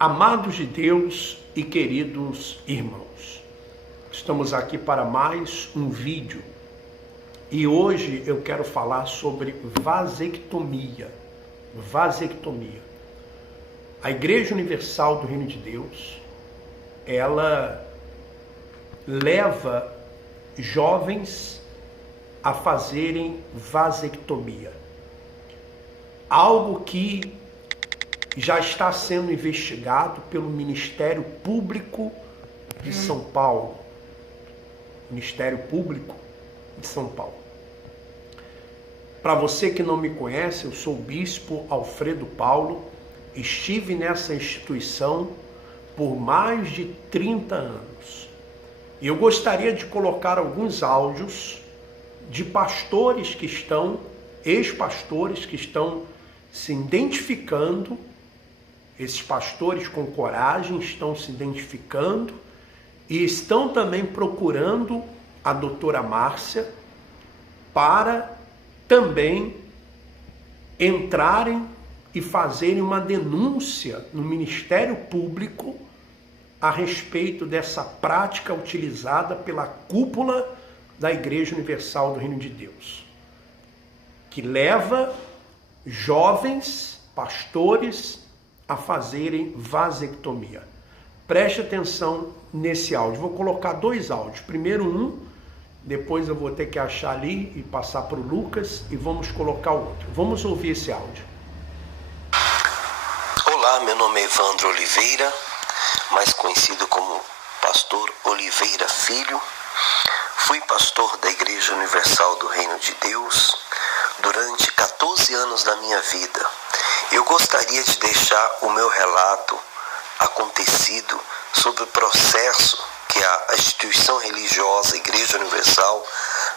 Amados de Deus e queridos irmãos, estamos aqui para mais um vídeo e hoje eu quero falar sobre vasectomia. A Igreja Universal do Reino de Deus, ela leva jovens a fazerem vasectomia. Algo que já está sendo investigado pelo Ministério Público de São Paulo. Ministério Público de São Paulo. Para você que não me conhece, eu sou o Bispo Alfredo Paulo. Estive nessa instituição por mais de 30 anos. E eu gostaria de colocar alguns áudios de pastores que estão, ex-pastores que estão se identificando. Esses pastores com coragem estão se identificando e estão também procurando a doutora Márcia para também entrarem e fazerem uma denúncia no Ministério Público a respeito dessa prática utilizada pela cúpula da Igreja Universal do Reino de Deus, que leva jovens pastores a fazerem vasectomia. Preste atenção nesse áudio. Vou colocar dois áudios. Primeiro um, depois eu vou ter que achar ali e passar para o Lucas e vamos colocar o outro. Vamos ouvir esse áudio. Olá, meu nome é Evandro Oliveira, mais conhecido como Pastor Oliveira Filho. Fui pastor da Igreja Universal do Reino de Deus durante 14 anos da minha vida. Eu gostaria de deixar o meu relato acontecido sobre o processo que a instituição religiosa Igreja Universal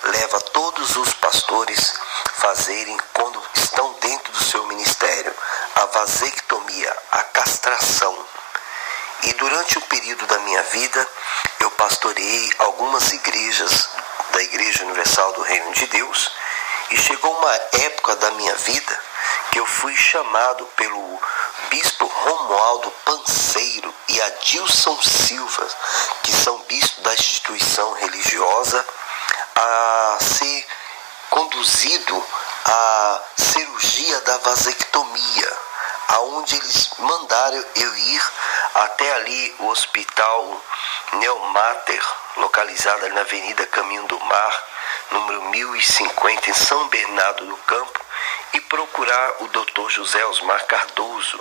leva todos os pastores fazerem quando estão dentro do seu ministério, a vasectomia, a castração. E durante o período da minha vida, eu pastoreei algumas igrejas da Igreja Universal do Reino de Deus e chegou uma época da minha vida que eu fui chamado pelo bispo Romualdo Panseiro e Adilson Silva, que são bispos da instituição religiosa, a ser conduzido à cirurgia da vasectomia, aonde eles mandaram eu ir até ali o hospital Neomater, localizado ali na Avenida Caminho do Mar, número 1050, em São Bernardo do Campo, e procurar o Dr. José Osmar Cardoso.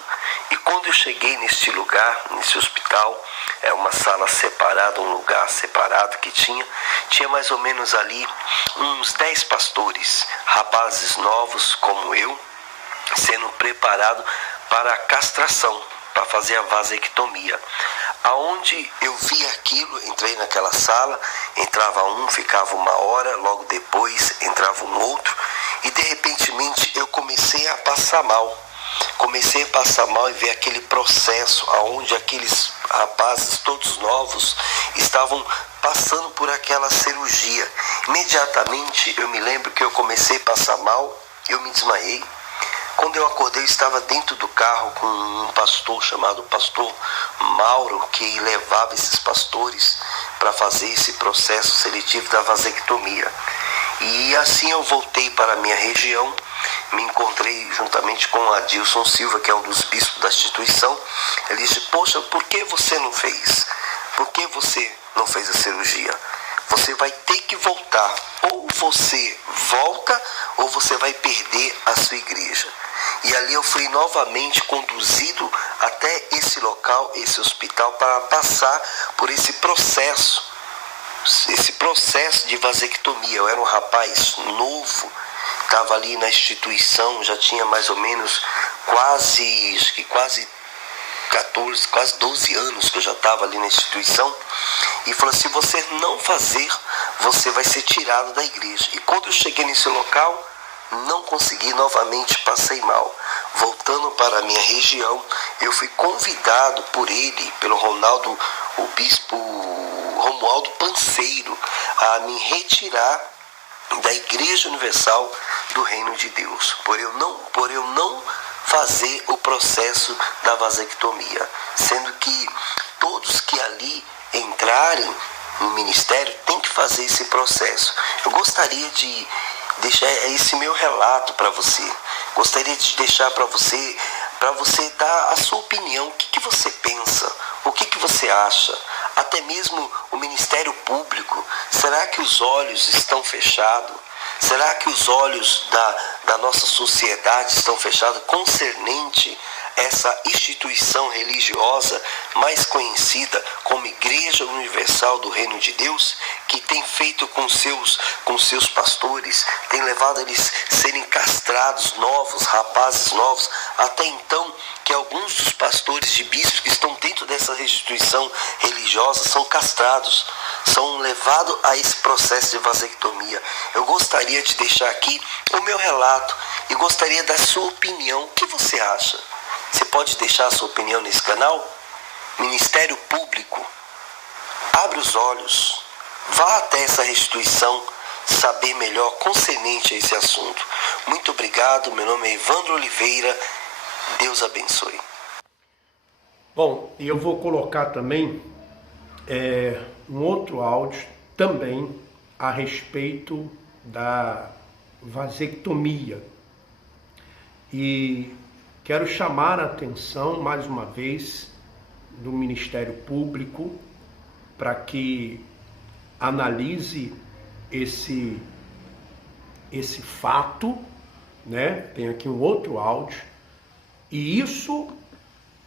E quando eu cheguei neste lugar, nesse hospital, é uma sala separada, um lugar separado que tinha mais ou menos ali uns 10 pastores, rapazes novos como eu, sendo preparados para a castração, para fazer a vasectomia. Aonde eu vi aquilo, entrei naquela sala, entrava um, ficava uma hora, logo depois entrava um outro, e de repentemente eu comecei a passar mal. Comecei a passar mal e ver aquele processo aonde aqueles rapazes todos novos estavam passando por aquela cirurgia. Imediatamente eu me lembro que eu comecei a passar mal, eu me desmaiei. Quando eu acordei, eu estava dentro do carro com um pastor chamado Pastor Mauro, que levava esses pastores para fazer esse processo seletivo da vasectomia. E assim eu voltei para a minha região, me encontrei juntamente com Adilson Silva, que é um dos bispos da instituição. Ele disse: poxa, por que você não fez? Por que você não fez a cirurgia? Você vai ter que voltar. Ou você volta, ou você vai perder a sua igreja. E ali eu fui novamente conduzido até esse local, esse hospital, para passar por esse processo de vasectomia. Eu era um rapaz novo, estava ali na instituição, já tinha mais ou menos quase 14, quase 12 anos que eu já estava ali na instituição. E falou: se você não fazer, você vai ser tirado da igreja. E quando eu cheguei nesse local, não consegui, novamente passei mal. Voltando para a minha região, eu fui convidado por ele, pelo o bispo Romualdo Panseiro, a me retirar da Igreja Universal do Reino de Deus, por eu não fazer o processo da vasectomia, sendo que todos que ali entrarem no ministério têm que fazer esse processo. Eu gostaria de deixar esse meu relato para você. Gostaria de deixar para você dar a sua opinião. O que você pensa? O que você acha? Até mesmo o Ministério Público. Será que os olhos estão fechados? Será que os olhos da nossa sociedade estão fechados concernente essa instituição religiosa mais conhecida como Igreja Universal do Reino de Deus, que tem feito com seus pastores, tem levado eles serem castrados novos, rapazes novos, até então que alguns dos pastores de bispos que estão dentro dessa instituição religiosa são castrados, são levados a esse processo de vasectomia. Eu gostaria de deixar aqui o meu relato e gostaria da sua opinião. O que você acha? Você pode deixar a sua opinião nesse canal? Ministério Público, abre os olhos, vá até essa restituição saber melhor concernente a esse assunto. Muito obrigado, meu nome é Evandro Oliveira, Deus abençoe. Bom, e eu vou colocar também um outro áudio também a respeito da vasectomia. E quero chamar a atenção, mais uma vez, do Ministério Público para que analise esse fato, né? Tem aqui um outro áudio. E isso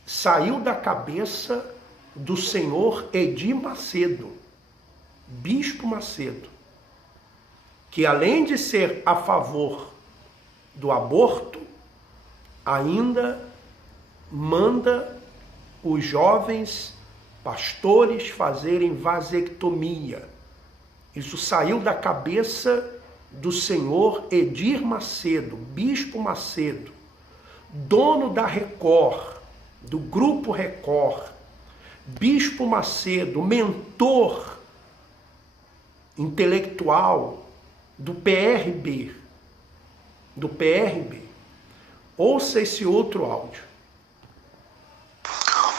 saiu da cabeça do senhor Edir Macedo, Bispo Macedo, que além de ser a favor do aborto, ainda manda os jovens pastores fazerem vasectomia. Isso saiu da cabeça do senhor Edir Macedo, Bispo Macedo, dono da Record, do Grupo Record. Bispo Macedo, mentor intelectual do PRB. Ouça esse outro áudio.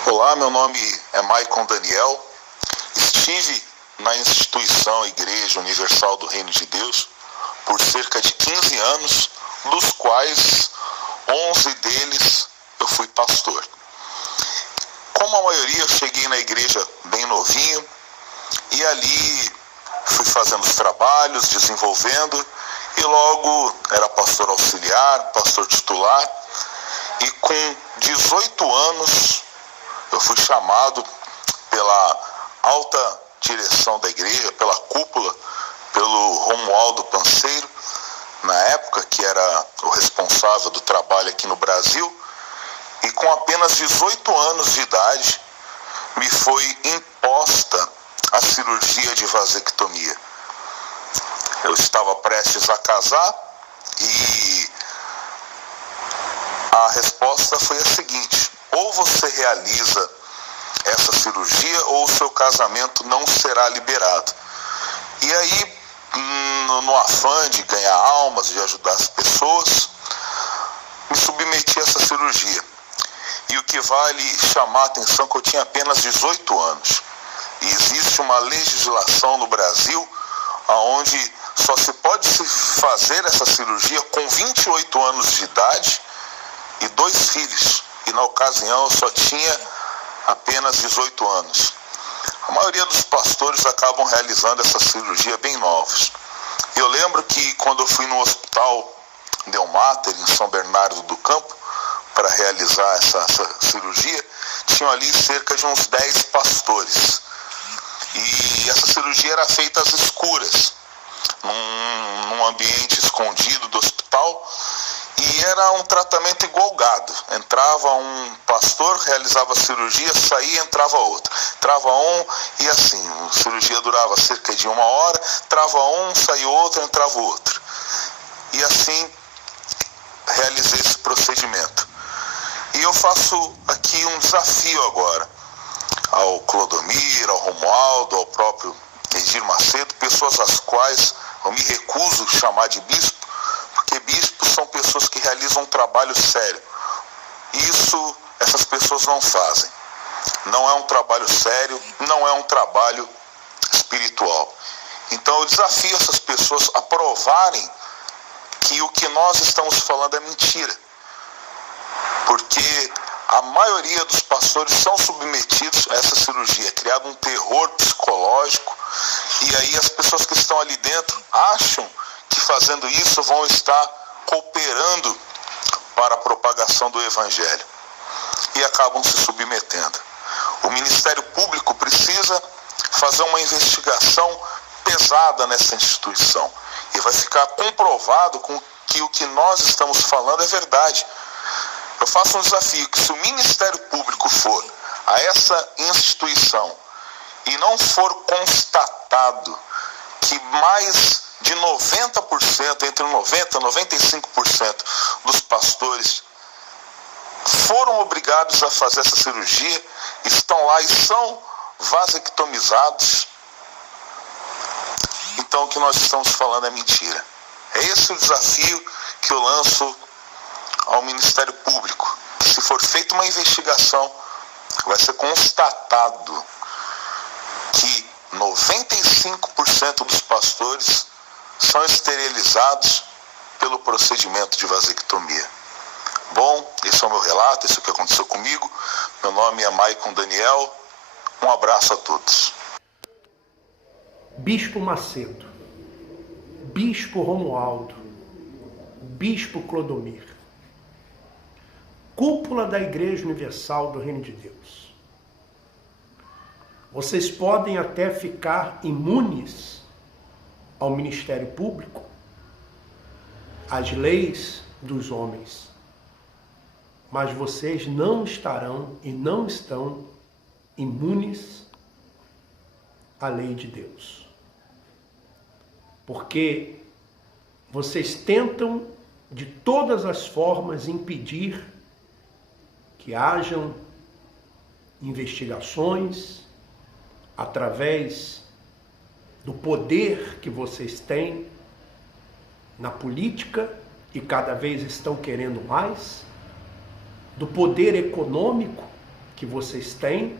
Olá, meu nome é Maicon Daniel. Estive na instituição Igreja Universal do Reino de Deus por cerca de 15 anos, dos quais 11 deles eu fui pastor. Como a maioria, eu cheguei na igreja bem novinho e ali fui fazendo os trabalhos, desenvolvendo, e logo era pastor auxiliar, pastor titular, e com 18 anos eu fui chamado pela alta direção da igreja, pela cúpula, pelo Romualdo Panseiro, na época, que era o responsável do trabalho aqui no Brasil, e com apenas 18 anos de idade me foi imposta a cirurgia de vasectomia. Eu estava prestes a casar e a resposta foi a seguinte: ou você realiza essa cirurgia ou o seu casamento não será liberado. E aí, no afã de ganhar almas, de ajudar as pessoas, me submeti a essa cirurgia. E o que vale chamar a atenção é que eu tinha apenas 18 anos. E existe uma legislação no Brasil onde só se pode se fazer essa cirurgia com 28 anos de idade e 2 filhos. E na ocasião eu só tinha apenas 18 anos. A maioria dos pastores acabam realizando essa cirurgia bem novos. Eu lembro que quando eu fui no hospital Delmater, em São Bernardo do Campo, para realizar essa cirurgia, tinham ali cerca de uns 10 pastores. E essa cirurgia era feita às escuras, num ambiente escondido do hospital, e era um tratamento igual gado. Entrava um pastor, realizava a cirurgia, saía, entrava outro. Entrava um e assim, a cirurgia durava cerca de 1 hora, entrava um, saía outro, entrava outro. E assim, realizei esse procedimento. E eu faço aqui um desafio agora ao Clodomir, ao Romualdo, ao próprio Edir Macedo, pessoas às quais eu me recuso a chamar de bispo, porque bispos são pessoas que realizam um trabalho sério, isso essas pessoas não fazem. Não é um trabalho sério, não é um trabalho espiritual. Então eu desafio essas pessoas a provarem que o que nós estamos falando é mentira. Porque a maioria dos pastores são submetidos a essa cirurgia. É criado um terror psicológico. E aí as pessoas que estão ali dentro acham que fazendo isso vão estar cooperando para a propagação do Evangelho. E acabam se submetendo. O Ministério Público precisa fazer uma investigação pesada nessa instituição. E vai ficar comprovado que o que nós estamos falando é verdade. Eu faço um desafio, que se o Ministério Público for a essa instituição e não for constatado que mais de 90%, entre 90% e 95% dos pastores foram obrigados a fazer essa cirurgia, estão lá e são vasectomizados, então o que nós estamos falando é mentira. É esse o desafio que eu lanço ao Ministério Público. Se for feita uma investigação, vai ser constatado que 95% dos pastores são esterilizados pelo procedimento de vasectomia. Bom, esse é o meu relato, esse é o que aconteceu comigo. Meu nome é Maicon Daniel. Um abraço a todos. Bispo Macedo, Bispo Romualdo, Bispo Clodomir, cúpula da Igreja Universal do Reino de Deus. Vocês podem até ficar imunes ao Ministério Público, às leis dos homens, mas vocês não estarão e não estão imunes à lei de Deus. Porque vocês tentam de todas as formas impedir que hajam investigações através do poder que vocês têm na política e cada vez estão querendo mais, do poder econômico que vocês têm,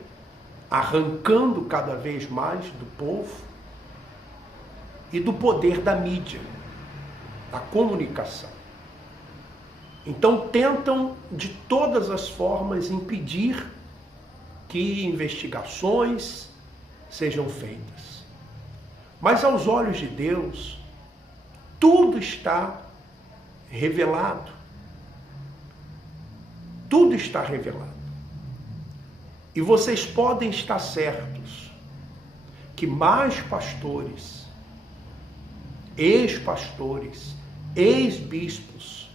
arrancando cada vez mais do povo, e do poder da mídia, da comunicação. Então tentam de todas as formas impedir que investigações sejam feitas. Mas aos olhos de Deus, tudo está revelado. Tudo está revelado. E vocês podem estar certos que mais pastores, ex-pastores, ex-bispos,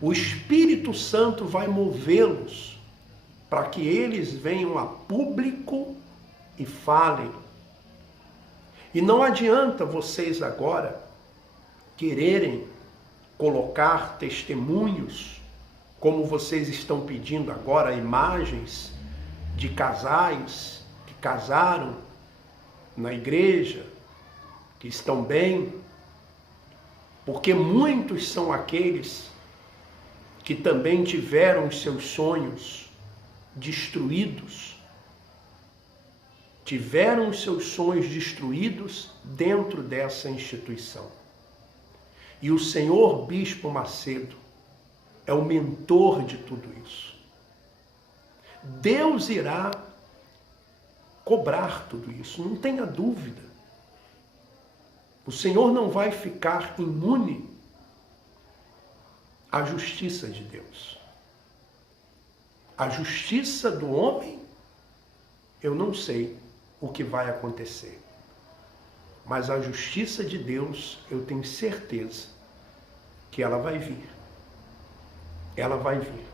o Espírito Santo vai movê-los para que eles venham a público e falem. E não adianta vocês agora quererem colocar testemunhos, como vocês estão pedindo agora, imagens de casais que casaram na igreja, que estão bem, porque muitos são aqueles que também tiveram os seus sonhos destruídos, tiveram os seus sonhos destruídos dentro dessa instituição. E o senhor Bispo Macedo é o mentor de tudo isso. Deus irá cobrar tudo isso, não tenha dúvida. O Senhor não vai ficar imune à justiça de Deus. A justiça do homem, eu não sei o que vai acontecer. Mas a justiça de Deus, eu tenho certeza que ela vai vir. Ela vai vir.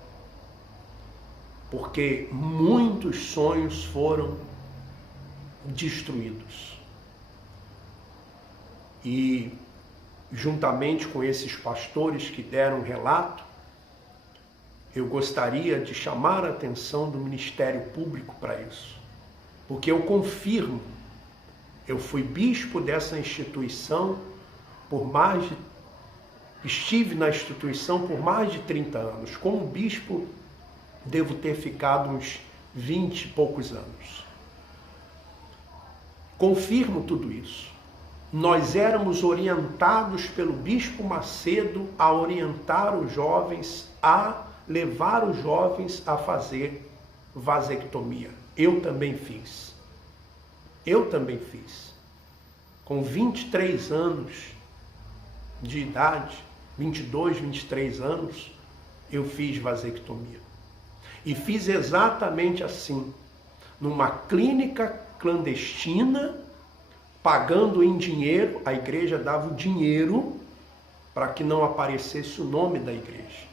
Porque muitos sonhos foram destruídos. E, juntamente com esses pastores que deram relato, eu gostaria de chamar a atenção do Ministério Público para isso. Porque eu confirmo, eu fui bispo dessa instituição estive na instituição por mais de 30 anos, como bispo devo ter ficado uns 20 e poucos anos. Confirmo tudo isso. Nós éramos orientados pelo Bispo Macedo a orientar os jovens, a levar os jovens a fazer vasectomia. Eu também fiz. Com 23 anos de idade, 22, 23 anos, eu fiz vasectomia. E fiz exatamente assim, numa clínica clandestina, pagando em dinheiro. A igreja dava o dinheiro para que não aparecesse o nome da igreja.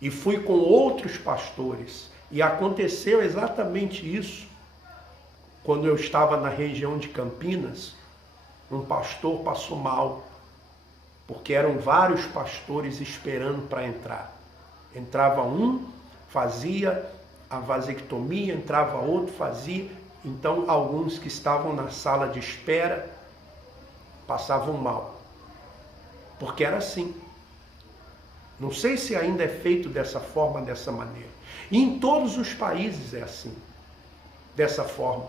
E fui com outros pastores. E aconteceu exatamente isso. Quando eu estava na região de Campinas, um pastor passou mal, porque eram vários pastores esperando para entrar. Entrava um, fazia a vasectomia, entrava outro, fazia. Então, alguns que estavam na sala de espera passavam mal, porque era assim. Não sei se ainda é feito dessa forma, dessa maneira. E em todos os países é assim, dessa forma.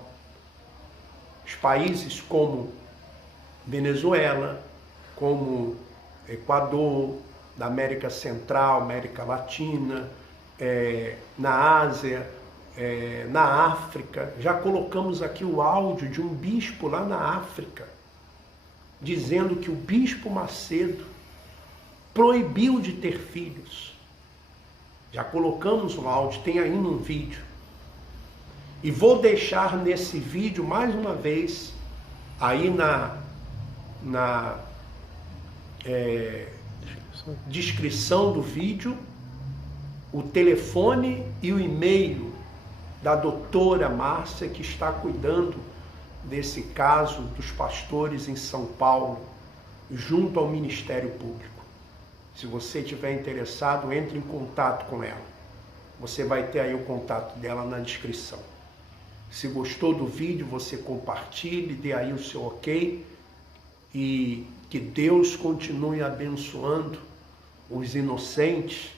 Os países como Venezuela, como Equador, da América Central, América Latina, na Ásia, na África. Já colocamos aqui o áudio de um bispo lá na África, dizendo que o Bispo Macedo proibiu de ter filhos. Já colocamos um áudio, tem aí um vídeo. E vou deixar nesse vídeo, mais uma vez, aí na descrição do vídeo, o telefone e o e-mail da doutora Márcia, que está cuidando desse caso dos pastores em São Paulo, junto ao Ministério Público. Se você estiver interessado, entre em contato com ela. Você vai ter aí o contato dela na descrição. Se gostou do vídeo, você compartilhe, dê aí o seu ok, e que Deus continue abençoando os inocentes,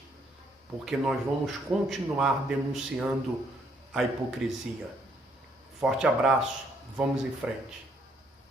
porque nós vamos continuar denunciando a hipocrisia. Forte abraço, vamos em frente.